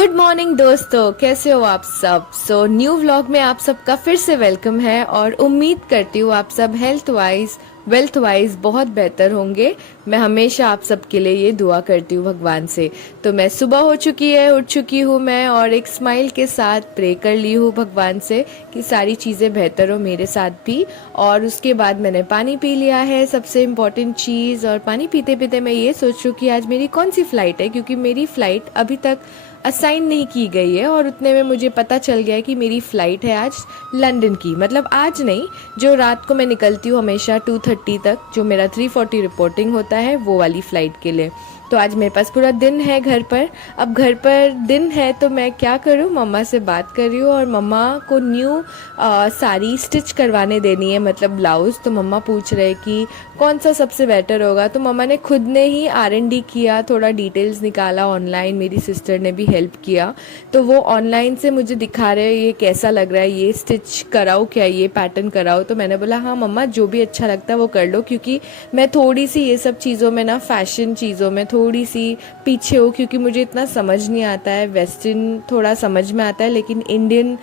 Good morning दोस्तों, कैसे हो आप सब। न्यू व्लॉग में आप सबका फिर से वेलकम है और उम्मीद करती हूँ आप सब हेल्थ वाइज वेल्थ वाइज बहुत बेहतर होंगे। मैं हमेशा आप सबके लिए ये दुआ करती हूँ भगवान से। तो मैं सुबह हो चुकी है, उठ चुकी हूँ मैं और एक स्माइल के साथ प्रे कर ली हूँ भगवान से कि सारी चीज़ें बेहतर हो मेरे साथ भी। और उसके बाद मैंने पानी पी लिया है, सबसे इम्पॉर्टेंट चीज़। और पानी पीते पीते मैं ये सोच रही हूँ कि आज मेरी कौन सी फ़्लाइट है, क्योंकि मेरी फ़्लाइट अभी तक असाइन नहीं की गई है। और उतने में मुझे पता चल गया है कि मेरी फ़्लाइट है आज लंदन की, मतलब आज नहीं, जो रात को मैं निकलती हूँ हमेशा 2:30 तक, जो मेरा 3:40 रिपोर्टिंग होता है वो वाली फ़्लाइट के लिए। तो आज मेरे पास पूरा दिन है घर पर। अब घर पर दिन है तो मैं क्या करूँ, मम्मा से बात कर रही हूँ और मम्मा को न्यू साड़ी स्टिच करवाने देनी है, मतलब ब्लाउज़। तो मम्मा पूछ रहे कि कौन सा सबसे बेटर होगा। तो मम्मा ने खुद ने ही R&D किया, थोड़ा डिटेल्स निकाला ऑनलाइन, मेरी सिस्टर ने भी हेल्प किया। तो वो ऑनलाइन से मुझे दिखा रहे ये कैसा लग रहा है, ये स्टिच कराओ क्या, ये पैटर्न कराओ। तो मैंने बोला हाँ मम्मा, जो भी अच्छा लगता है वो कर लो, क्योंकि मैं थोड़ी सी ये सब चीज़ों में ना, फैशन चीज़ों में थोड़ी सी पीछे हूँ, क्योंकि मुझे इतना समझ नहीं आता है। वेस्टर्न थोड़ा समझ में आता है लेकिन इंडियन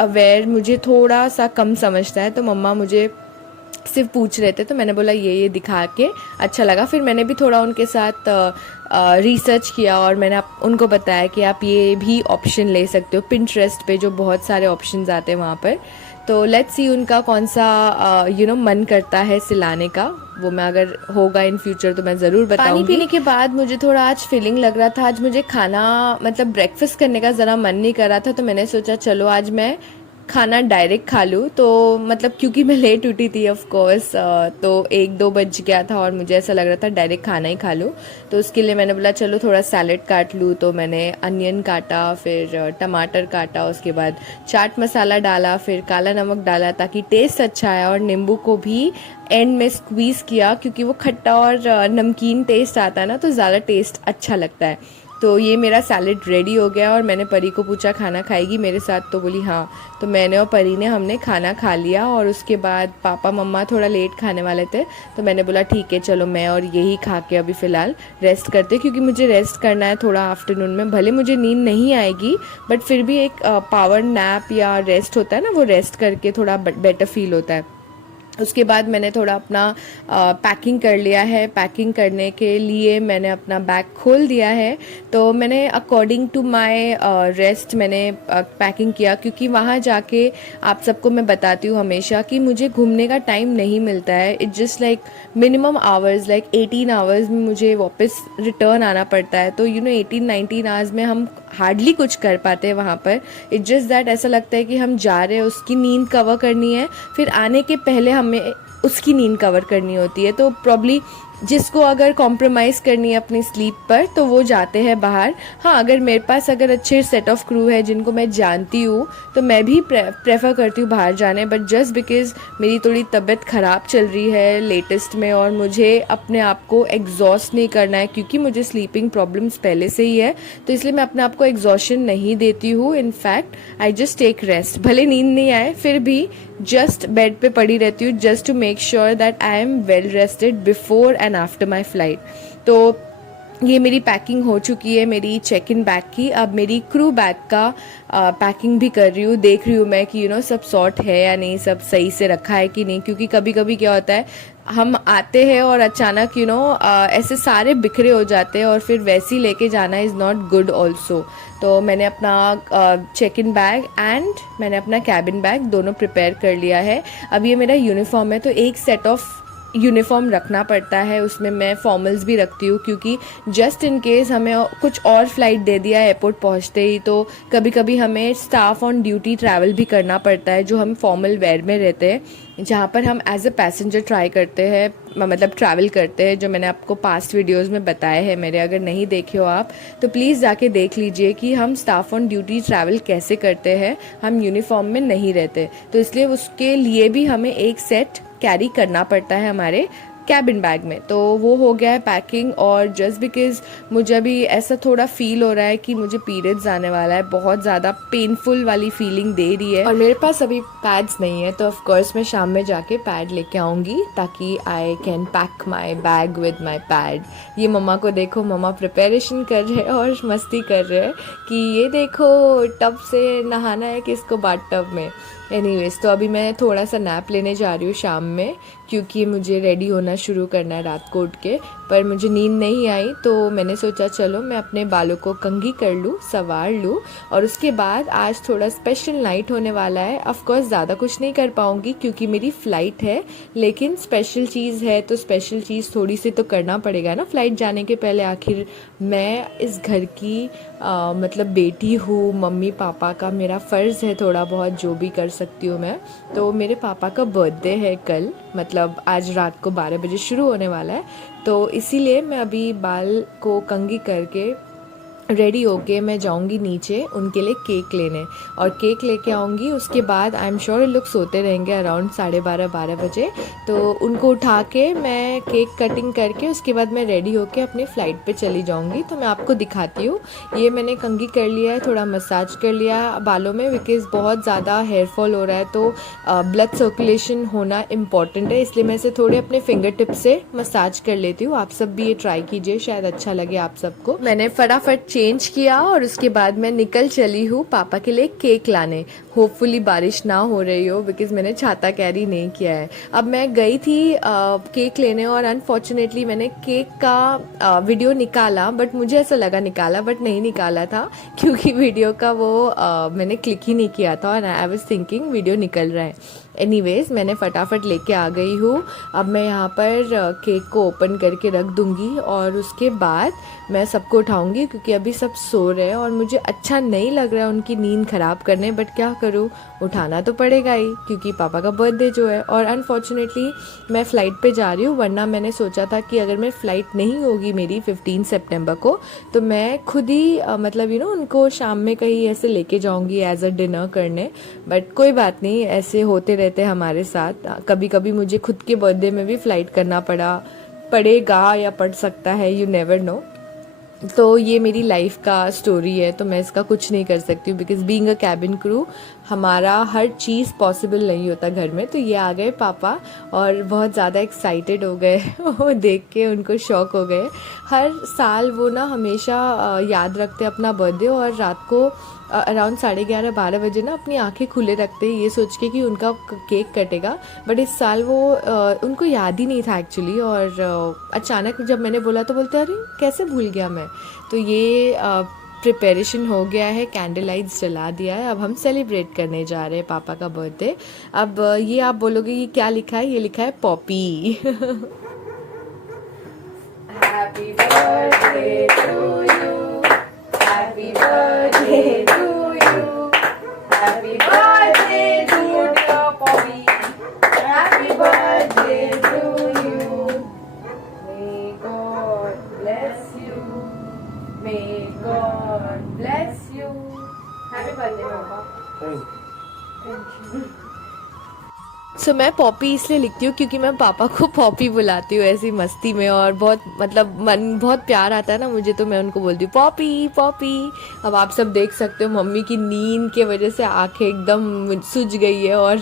वेयर मुझे थोड़ा सा कम समझता है। तो मम्मा मुझे सिर्फ पूछ रहे थे, तो मैंने बोला ये दिखा के अच्छा लगा। फिर मैंने भी थोड़ा उनके साथ रिसर्च किया और मैंने उनको बताया कि आप ये भी ऑप्शन ले सकते हो पिंटरेस्ट पे, जो बहुत सारे ऑप्शंस आते हैं वहाँ पर। तो लेट्स सी उनका कौन सा मन करता है सिलाने का। वो मैं अगर होगा इन फ्यूचर तो मैं ज़रूर बताऊंगी। पानी पीने के बाद मुझे थोड़ा आज फीलिंग लग रहा था, आज मुझे खाना मतलब ब्रेकफास्ट करने का ज़रा मन नहीं कर रहा था। तो मैंने सोचा चलो आज मैं खाना डायरेक्ट खा लूँ। तो मतलब क्योंकि मैं लेट उठी थी ऑफ कोर्स, तो 1-2 बज गया था और मुझे ऐसा लग रहा था डायरेक्ट खाना ही खा लूँ। तो उसके लिए मैंने बोला चलो थोड़ा सैलेड काट लूँ। तो मैंने अनियन काटा, फिर टमाटर काटा, उसके बाद चाट मसाला डाला, फिर काला नमक डाला ताकि टेस्ट अच्छा आया। और नींबू को भी एंड में स्क्वीज़ किया, क्योंकि वो खट्टा और नमकीन टेस्ट आता है ना, तो ज़्यादा टेस्ट अच्छा लगता है। तो ये मेरा सैलेड रेडी हो गया और मैंने परी को पूछा खाना खाएगी मेरे साथ, तो बोली हाँ। तो मैंने और परी ने हमने खाना खा लिया। और उसके बाद पापा मम्मा थोड़ा लेट खाने वाले थे, तो मैंने बोला ठीक है चलो मैं और यही खा के अभी फ़िलहाल रेस्ट करते, क्योंकि मुझे रेस्ट करना है थोड़ा आफ्टरनून में। भले मुझे नींद नहीं आएगी बट फिर भी एक पावर नैप या रेस्ट होता है ना, वो रेस्ट करके थोड़ा बेटर फील होता है। उसके बाद मैंने थोड़ा अपना पैकिंग कर लिया है। पैकिंग करने के लिए मैंने अपना बैग खोल दिया है। तो मैंने अकॉर्डिंग टू माय रेस्ट मैंने पैकिंग किया, क्योंकि वहाँ जाके आप सबको मैं बताती हूँ हमेशा कि मुझे घूमने का टाइम नहीं मिलता है। It's just like minimum hours, like 18 hours में मुझे वापस रिटर्न आना पड़ता है। तो 18-19 आवर्स में हम हार्डली कुछ कर पाते हैं वहाँ पर। इट्स जस्ट दैट ऐसा लगता है कि हम जा रहे हैं, उसकी नींद कवर करनी है, फिर आने के पहले हमें उसकी नींद कवर करनी होती है। तो प्रॉब्ली जिसको अगर कॉम्प्रोमाइज़ करनी है अपनी स्लीप पर तो वो जाते हैं बाहर। हाँ, अगर मेरे पास अगर अच्छे सेट ऑफ क्रू है जिनको मैं जानती हूँ तो मैं भी प्रेफर करती हूँ बाहर जाने। बट जस्ट बिकॉज़ मेरी थोड़ी तबीयत ख़राब चल रही है लेटेस्ट में और मुझे अपने आप को एग्जॉस्ट नहीं करना है, क्योंकि मुझे स्लीपिंग प्रॉब्लम्स पहले से ही है, तो इसलिए मैं अपने आप को एग्जॉशन नहीं देती हूँ। In fact I just take rest, भले नींद नहीं आए फिर भी जस्ट बेड पे पड़ी रहती हूँ, just to make sure that I am well rested before and after my flight. तो ये मेरी पैकिंग हो चुकी है, मेरी चेक इन बैग की। अब मेरी क्रू बैग का पैकिंग भी कर रही हूँ, देख रही हूँ मैं कि सब सॉर्ट है या नहीं, सब सही से रखा है कि नहीं। क्योंकि कभी कभी क्या होता है, हम आते हैं और अचानक ऐसे सारे बिखरे हो जाते हैं और फिर वैसे ही लेके जाना इज़ नॉट गुड ऑल्सो। तो मैंने अपना चेक इन बैग एंड मैंने अपना कैबिन बैग दोनों प्रिपेयर कर लिया है। अब ये मेरा यूनिफॉर्म है, तो एक सेट ऑफ यूनिफॉर्म रखना पड़ता है, उसमें मैं फॉर्मल्स भी रखती हूँ, क्योंकि जस्ट इन केस हमें कुछ और फ्लाइट दे दिया एयरपोर्ट पहुँचते ही, तो कभी कभी हमें स्टाफ ऑन ड्यूटी ट्रैवल भी करना पड़ता है जो हम फॉर्मल वेयर में रहते हैं, जहाँ पर हम एज अ पैसेंजर ट्राई करते हैं, मतलब ट्रैवल करते हैं, जो मैंने आपको पास्ट वीडियोस में बताए हैं मेरे। अगर नहीं देखे हो आप तो प्लीज़ जाके देख लीजिए कि हम स्टाफ ऑन ड्यूटी ट्रैवल कैसे करते हैं, हम यूनिफॉर्म में नहीं रहते। तो इसलिए उसके लिए भी हमें एक सेट कैरी करना पड़ता है हमारे कैबिन बैग में। तो वो हो गया है पैकिंग। और जस्ट बिकॉज मुझे अभी ऐसा थोड़ा फील हो रहा है कि मुझे पीरियड्स आने वाला है, बहुत ज़्यादा पेनफुल वाली फीलिंग दे रही है, और मेरे पास अभी पैड्स नहीं है, तो ऑफ कोर्स मैं शाम में जाके पैड लेके आऊँगी ताकि I can pack my bag with my pad. ये मम्मा को देखो, मम्मा प्रिपरेशन कर रहे हैं और मस्ती कर रहे हैं कि ये देखो टब से नहाना है किसको, बाथ टब में। एनीवेज, तो अभी मैं थोड़ा सा नैप लेने जा रही हूँ शाम में, क्योंकि मुझे रेडी होना शुरू करना है रात को उठ के। पर मुझे नींद नहीं आई, तो मैंने सोचा चलो मैं अपने बालों को कंघी कर लूँ, संवार लूँ, और उसके बाद आज थोड़ा स्पेशल नाइट होने वाला है। ऑफ कोर्स ज़्यादा कुछ नहीं कर पाऊँगी क्योंकि मेरी फ़्लाइट है, लेकिन स्पेशल चीज़ है तो स्पेशल चीज़ थोड़ी सी तो करना पड़ेगा ना फ़्लाइट जाने के पहले। आखिर मैं इस घर की मतलब बेटी हूँ, मम्मी पापा का मेरा फ़र्ज़ है थोड़ा बहुत जो भी कर सकती हूँ मैं। तो मेरे पापा का बर्थडे है कल, मतलब आज रात को 12 बजे शुरू होने वाला है, तो इसीलिए मैं अभी बाल को कंघी करके रेडी होके मैं जाऊंगी नीचे उनके लिए केक लेने, और केक लेके आऊँगी। उसके बाद आई एम श्योर ये लोग सोते रहेंगे अराउंड 12:30 बजे, तो उनको उठा के मैं केक कटिंग करके उसके बाद मैं रेडी होके अपनी फ़्लाइट पे चली जाऊंगी। तो मैं आपको दिखाती हूँ। ये मैंने कंघी कर लिया है, थोड़ा मसाज कर लिया बालों में, बिकॉज़ बहुत ज़्यादा हेयर फॉल हो रहा है, तो ब्लड सर्कुलेशन होना इम्पॉर्टेंट है, इसलिए मैं इसे थोड़े अपने फिंगर टिप से मसाज कर लेती हूँ। आप सब भी ये ट्राई कीजिए, शायद अच्छा लगे आप सबको। मैंने फटाफट चेंज किया और उसके बाद मैं निकल चली हूँ पापा के लिए केक लाने। होपफुली बारिश ना हो रही हो, बिकॉज मैंने छाता कैरी नहीं किया है। अब मैं गई थी केक लेने, और अनफॉर्चुनेटली मैंने केक का वीडियो निकाला, बट मुझे ऐसा लगा निकाला बट नहीं निकाला था, क्योंकि वीडियो का वो मैंने क्लिक ही नहीं किया था, और आई वाज थिंकिंग वीडियो निकल रहा है। एनीवेज, मैंने फटाफट लेके आ गई हूँ। अब मैं यहाँ पर केक को ओपन करके रख दूँगी, और उसके बाद मैं सबको उठाऊँगी, क्योंकि अभी सब सो रहे हैं और मुझे अच्छा नहीं लग रहा है उनकी नींद ख़राब करने, बट क्या करूँ, उठाना तो पड़ेगा ही क्योंकि पापा का बर्थडे जो है। और अनफॉर्चुनेटली मैं फ़्लाइट पे जा रही हूँ, वरना मैंने सोचा था कि अगर मैं फ़्लाइट नहीं होगी मेरी 15 सितंबर को, तो मैं खुद ही मतलब उनको शाम में कहीं ऐसे लेके जाऊँगी एज अ डिनर करने। बट कोई बात नहीं, ऐसे होते रहते हमारे साथ। कभी कभी मुझे खुद के बर्थडे में भी फ़्लाइट करना पड़ेगा या पड़ सकता है, यू नेवर नो। तो ये मेरी लाइफ का स्टोरी है, तो मैं इसका कुछ नहीं कर सकती हूँ, because being a cabin crew हमारा हर चीज़ पॉसिबल नहीं होता घर में। तो ये आ गए पापा, और बहुत ज़्यादा एक्साइटेड हो गए वो देख के, उनको शौक हो गए। हर साल वो ना हमेशा याद रखते अपना बर्थडे, और रात को अराउंड 11:30-12 बजे ना अपनी आंखें खुले रखते ये सोच के कि उनका केक कटेगा। बट इस साल वो उनको याद ही नहीं था एक्चुअली, और अचानक जब मैंने बोला तो बोलते अरे कैसे भूल गया मैं। तो ये प्रिपरेशन हो गया है, कैंडल लाइट्स जला दिया है, अब हम सेलिब्रेट करने जा रहे हैं पापा का बर्थडे। अब ये आप बोलोगे ये क्या लिखा है, ये लिखा है Poppy. Happy birthday to you, happy birthday to you, happy birthday to Poppy, happy birthday to you, may God bless you, may God bless you, happy birthday papa. Thank you. So मैं Poppy इसलिए लिखती हूँ क्योंकि मैं पापा को Poppy बुलाती हूँ ऐसी मस्ती में, और बहुत मतलब मन बहुत प्यार आता है ना मुझे, तो मैं उनको बोलती हूँ पॉपी पॉपी। अब आप सब देख सकते हो मम्मी की नींद के वजह से आंखें एकदम सूज गई है, और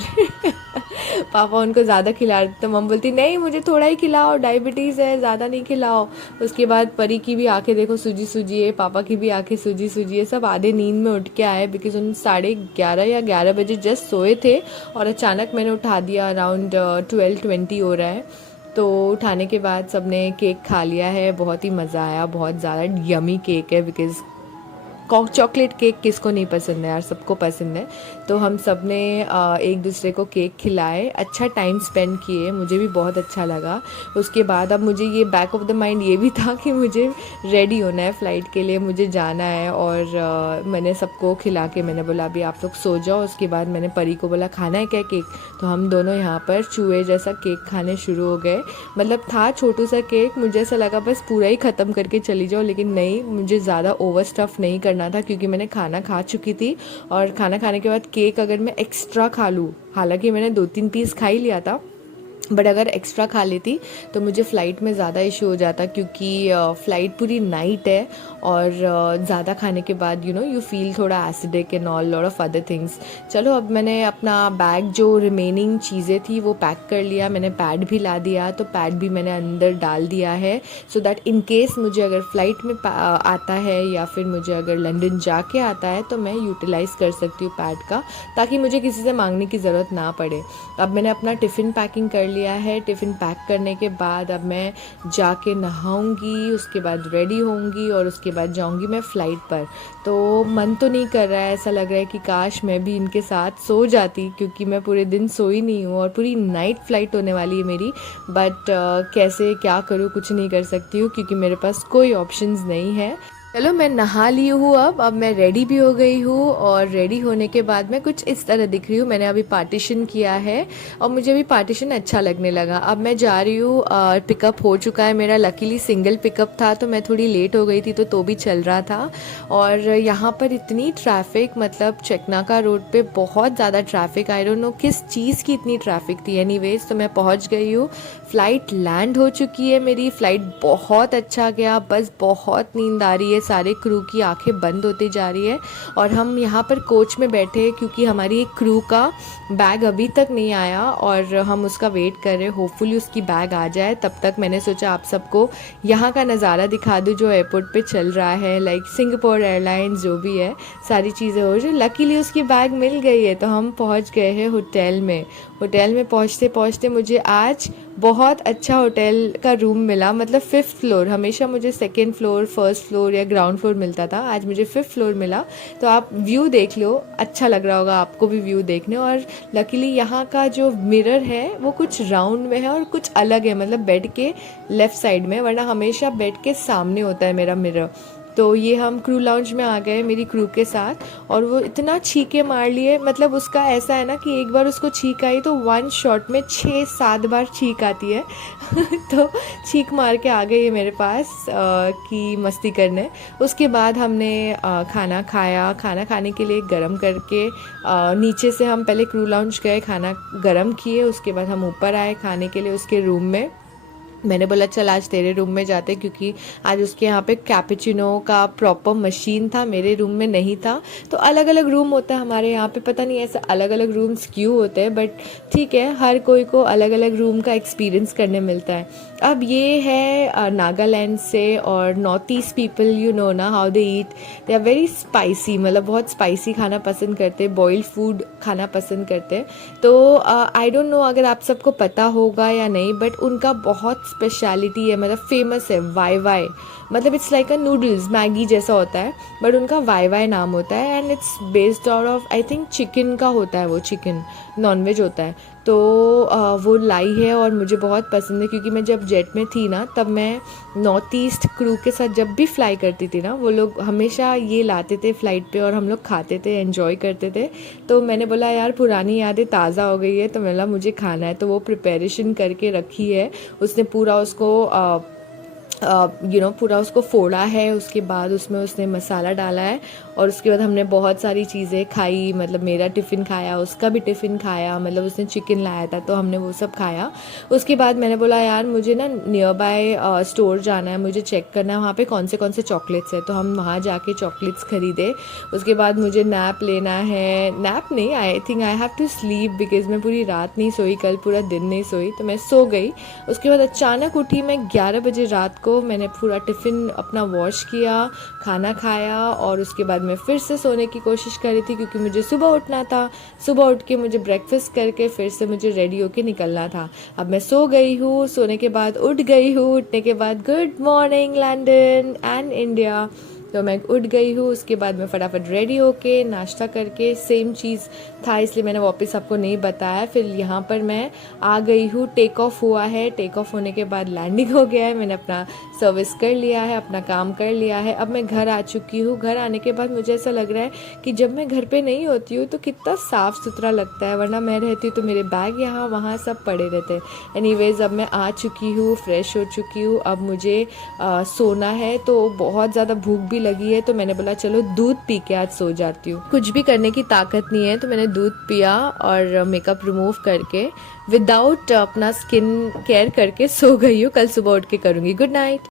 पापा उनको ज़्यादा खिला रहे, तो मम्मी बोलती नहीं मुझे थोड़ा ही खिलाओ, डायबिटीज़ है, ज़्यादा नहीं खिलाओ। उसके बाद परी की भी आंखें देखो सूजी सूजी है, पापा की भी आंखें सूजी सूजी है, सब आधे नींद में उठ के आए, बिकॉज उन 11:30 या 11 बजे जस्ट सोए थे, और अचानक मैंने उठा दिया। अराउंड 12:20 हो रहा है। तो उठाने के बाद सबने केक खा लिया है, बहुत ही मज़ा आया, बहुत ज़्यादा यमी केक है, बिकॉज़ चॉकलेट केक किसको नहीं पसंद है यार, सबको पसंद है। तो हम सब ने एक दूसरे को केक खिलाए, अच्छा टाइम स्पेंड किए, मुझे भी बहुत अच्छा लगा। उसके बाद अब मुझे ये बैक ऑफ द माइंड ये भी था कि मुझे रेडी होना है फ़्लाइट के लिए, मुझे जाना है। और मैंने सबको खिला के मैंने बोला अभी आप लोग सो जाओ। उसके बाद मैंने परी को बोला खाना है क्या केक, तो हम दोनों यहाँ पर चूहे जैसा केक खाने शुरू हो गए। मतलब था छोटू सा केक, मुझे ऐसा लगा बस पूरा ही ख़त्म करके चली जाओ, लेकिन नहीं, मुझे ज़्यादा ओवर स्टफ़ नहीं करना था क्योंकि मैंने खाना खा चुकी थी। और खाना खाने के बाद केक अगर मैं एक्स्ट्रा खा लूँ, हालांकि मैंने 2-3 पीस खा ही लिया था, बट अगर एक्स्ट्रा खा लेती तो मुझे फ़्लाइट में ज़्यादा इशू हो जाता, क्योंकि फ़्लाइट पूरी नाइट है और ज़्यादा खाने के बाद यू फील थोड़ा acidic and all lot of other things. चलो अब मैंने अपना बैग जो रिमेनिंग चीज़ें थी वो पैक कर लिया, मैंने पैड भी ला दिया, तो पैड भी मैंने अंदर डाल दिया है सो दैट इन केस मुझे अगर फ़्लाइट में आता है या फिर मुझे अगर लंदन जाके आता है तो मैं यूटिलाइज़ कर सकती हूँ पैड का, ताकि मुझे किसी से मांगने की ज़रूरत ना पड़े। अब मैंने अपना टिफ़िन पैकिंग कर लिया है। टिफ़िन पैक करने के बाद अब मैं जाके नहाऊंगी, उसके बाद रेडी होंगी और उसके बाद जाऊंगी मैं फ़्लाइट पर। तो मन तो नहीं कर रहा है, ऐसा लग रहा है कि काश मैं भी इनके साथ सो जाती, क्योंकि मैं पूरे दिन सोई नहीं हूँ और पूरी नाइट फ़्लाइट होने वाली है मेरी। बट कैसे क्या करूँ, कुछ नहीं कर सकती हूँ क्योंकि मेरे पास कोई ऑप्शंस नहीं है। चलो मैं नहा ली हूँ, अब मैं रेडी भी हो गई हूँ और रेडी होने के बाद मैं कुछ इस तरह दिख रही हूँ। मैंने अभी पार्टीशन किया है और मुझे भी पार्टीशन अच्छा लगने लगा। अब मैं जा रही हूँ, पिकअप हो चुका है मेरा, लकीली सिंगल पिकअप था तो मैं थोड़ी लेट हो गई थी तो भी चल रहा था। और यहाँ पर इतनी ट्रैफिक, मतलब चेकनाका रोड पे बहुत ज़्यादा ट्रैफिक, आई डोंट नो किस चीज़ की इतनी ट्रैफिक थी। एनीवेज तो मैं पहुँच गई हूँ, फ़्लाइट लैंड हो चुकी है मेरी। फ़्लाइट बहुत अच्छा गया, बस बहुत नींद आ रही है, सारे क्रू की आंखें बंद होती जा रही है। और हम यहाँ पर कोच में बैठे हैं क्योंकि हमारी एक क्रू का बैग अभी तक नहीं आया और हम उसका वेट कर रहे हैं, होपफुली उसकी बैग आ जाए। तब तक मैंने सोचा आप सबको यहाँ का नज़ारा दिखा दूँ जो एयरपोर्ट पे चल रहा है, लाइक सिंगापुर एयरलाइंस जो भी है, सारी चीज़ें हो जो। लकीली उसकी बैग मिल गई है तो हम पहुँच गए हैं होटल में। होटल में पहुँचते पहुँचते मुझे आज बहुत अच्छा होटल का रूम मिला, मतलब 5th फ्लोर। हमेशा मुझे 2nd फ्लोर, 1st फ्लोर या ग्राउंड फ्लोर मिलता था, आज मुझे 5th फ्लोर मिला। तो आप व्यू देख लो, अच्छा लग रहा होगा आपको भी व्यू देखने। और लकीली यहाँ का जो मिरर है वो कुछ राउंड में है और कुछ अलग है, मतलब बेड के लेफ़्ट साइड में, वरना हमेशा बेड के सामने होता है मेरा मिरर। तो ये हम क्रू लाउंज में आ गए मेरी क्रू के साथ और वो इतना छींके मार लिए, मतलब उसका ऐसा है ना कि एक बार उसको छींक आई तो 1 शॉट में 6-7 बार छींक आती है तो छींक मार के आ गई है मेरे पास कि मस्ती करने। उसके बाद हमने खाना खाया, खाना खाने के लिए गरम करके नीचे से हम पहले क्रू लाउंज गए, खाना गरम किए, उसके बाद हम ऊपर आए खाने के लिए उसके रूम में। मैंने बोला चल आज तेरे रूम में जाते, क्योंकि आज उसके यहाँ पे कैपुचिनो का प्रॉपर मशीन था, मेरे रूम में नहीं था। तो अलग अलग रूम होता है हमारे यहाँ पे, पता नहीं ऐसा अलग अलग रूम्स क्यों होते हैं, बट ठीक है, हर कोई को अलग अलग रूम का एक्सपीरियंस करने मिलता है। अब ये है नागालैंड से और north east people, you know ना how they eat, they are very spicy, मतलब बहुत स्पाइसी खाना पसंद करते, बॉइल्ड फूड खाना पसंद करते। तो आई डोंट नो अगर आप सबको पता होगा या नहीं, बट उनका बहुत स्पेशलिटी है, मतलब फेमस है वाई वाई, मतलब it's like a noodles, Maggi जैसा होता है, बट उनका वाई वाई नाम होता है and it's based out of I think chicken का होता है, वो चिकन नॉनवेज होता है। तो वो लाई है और मुझे बहुत पसंद है, क्योंकि मैं जब जेट में थी ना तब मैं नॉर्थ ईस्ट क्रू के साथ जब भी फ्लाई करती थी ना, वो लोग हमेशा ये लाते थे फ्लाइट पे और हम लोग खाते थे, एंजॉय करते थे। तो मैंने बोला यार पुरानी यादें ताज़ा हो गई है, तो मैंने बोला मुझे खाना है। तो वो प्रिपरेशन करके रखी है उसने, पूरा उसको पूरा उसको फोड़ा है, उसके बाद उसमें उसने मसाला डाला है और उसके बाद हमने बहुत सारी चीज़ें खाई, मतलब मेरा टिफ़िन खाया, उसका भी टिफ़िन खाया, मतलब उसने चिकन लाया था तो हमने वो सब खाया। उसके बाद मैंने बोला यार मुझे ना नियर बाय स्टोर जाना है, मुझे चेक करना है वहाँ पे कौन से चॉकलेट्स है, तो हम वहाँ जाके चॉकलेट्स ख़रीदे। उसके बाद मुझे नैप लेना है, नैप नहीं, I think I have to sleep because मैं पूरी रात नहीं सोई, कल पूरा दिन नहीं सोई, तो मैं सो गई। उसके बाद अचानक उठी मैं 11 बजे रात को, मैंने पूरा टिफ़िन अपना वॉश किया, खाना खाया और उसके बाद मैं फिर से सोने की कोशिश कर रही थी क्योंकि मुझे सुबह उठना था। सुबह उठ के मुझे ब्रेकफास्ट करके फिर से मुझे रेडी होके निकलना था। अब मैं सो गई हूँ, सोने के बाद उठ गई हूँ, उठने के बाद good morning London and India, तो मैं उठ गई हूँ। उसके बाद मैं फटाफट रेडी होके नाश्ता करके, सेम चीज़ था इसलिए मैंने वापस आपको नहीं बताया। फिर यहाँ पर मैं आ गई हूँ, टेक ऑफ हुआ है, टेक ऑफ होने के बाद लैंडिंग हो गया है, मैंने अपना सर्विस कर लिया है, अपना काम कर लिया है। अब मैं घर आ चुकी हूँ। घर आने के बाद मुझे ऐसा लग रहा है कि जब मैं घर पे नहीं होती हूँ तो कितना साफ़ सुथरा लगता है, वरना मैं रहती हूँ तो मेरे बैग यहाँ वहाँ सब पड़े रहते हैं। एनीवेज अब मैं आ चुकी हूँ, फ्रेश हो चुकी हूँ, अब मुझे सोना है। तो बहुत ज़्यादा भूख भी भी लगी है, तो मैंने बोला चलो दूध पी के आज सो जाती हूँ। कुछ भी करने की ताकत नहीं है, तो मैंने दूध पिया और मेकअप रिमूव करके विदाउट अपना स्किन केयर करके सो गई हूँ। कल सुबह उठ के करूँगी। Good night.